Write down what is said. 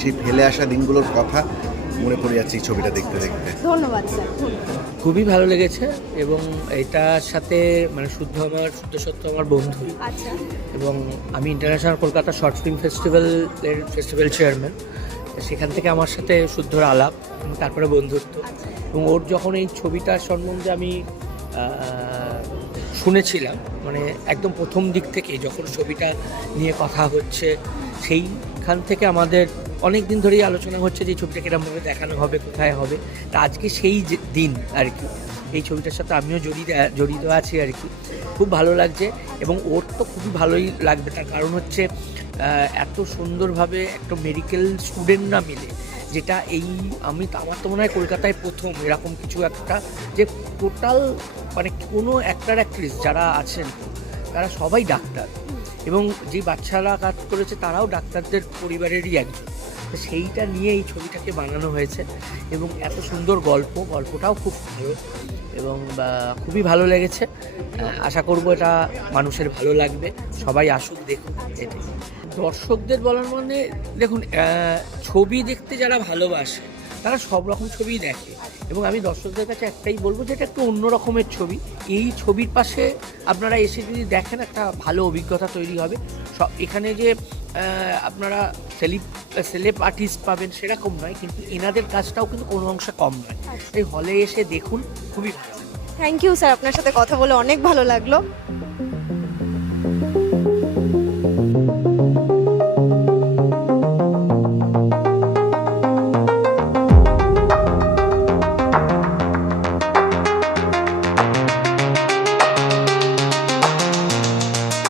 সেই ফেলে আসা দিনগুলোর কথা মনে পড়ে যাচ্ছে এই ছবিটা দেখতে দেখতে। ধন্যবাদ স্যার। খুবই ভালো লেগেছে এবং এটার সাথে মানে শুদ্ধ সত্য আমার বন্ধু আচ্ছা এবং আমি international Kolkata short film festival chairman. সেখান থেকে আমার সাথে শুদ্ধর আলাপ এবং তারপরে বন্ধুত্ব এবং ওর যখন এই ছবিটার সম্বন্ধে আমি শুনেছিলাম মানে একদম প্রথম দিক থেকে যখন ছবিটা নিয়ে কথা হচ্ছে সেইখান থেকে আমাদের অনেক দিন ধরেই আলোচনা হচ্ছে যে এই ছবিটা কীরকমভাবে দেখানো হবে, কোথায় হবে। তা আজকে সেই যে দিন আর কি, এই ছবিটার সাথে আমিও জড়িত আছি আর কি। খুব ভালো লাগছে এবং ওর তো খুবই ভালোই লাগবে, তার কারণ হচ্ছে এত সুন্দরভাবে একটা মেডিকেল স্টুডেন্ট না মিলে, যেটা আমার তো মনে হয় কলকাতায় প্রথম এরকম কিছু একটা, যে টোটাল মানে কোনো অ্যাক্টর অ্যাক্ট্রেস যারা আছেন তারা সবাই ডাক্তার এবং যে বাচ্চারা কাজ করেছে তারাও ডাক্তারদের পরিবারেরই একজন। সেইটা নিয়ে এই ছবিটাকে বানানো হয়েছে এবং এত সুন্দর গল্পটাও খুব ভালো এবং খুবই ভালো লেগেছে। আশা করব এটা মানুষের ভালো লাগবে, সবাই আসুক দেখুক। এটাই দর্শকদের বলার মানে দেখুন, ছবি দেখতে যারা ভালোবাসে তারা সব রকম ছবিই দেখে এবং আমি দর্শকদের কাছে একটাই বলবো যে এটা একটু অন্য রকমের ছবি। এই ছবির পাশে আপনারা এসে যদি দেখেন একটা ভালো অভিজ্ঞতা তৈরি হবে। এখানে যে আপনারা সেলেব আর্টিস্ট পাবেন সেরকম নয়, কিন্তু এনাদের কাজটাও কিন্তু কোনো অংশে কম নয়। এই হলে এসে দেখুন, খুবই ভালো। থ্যাংক ইউ স্যার, আপনার সাথে কথা বলে অনেক ভালো লাগলো।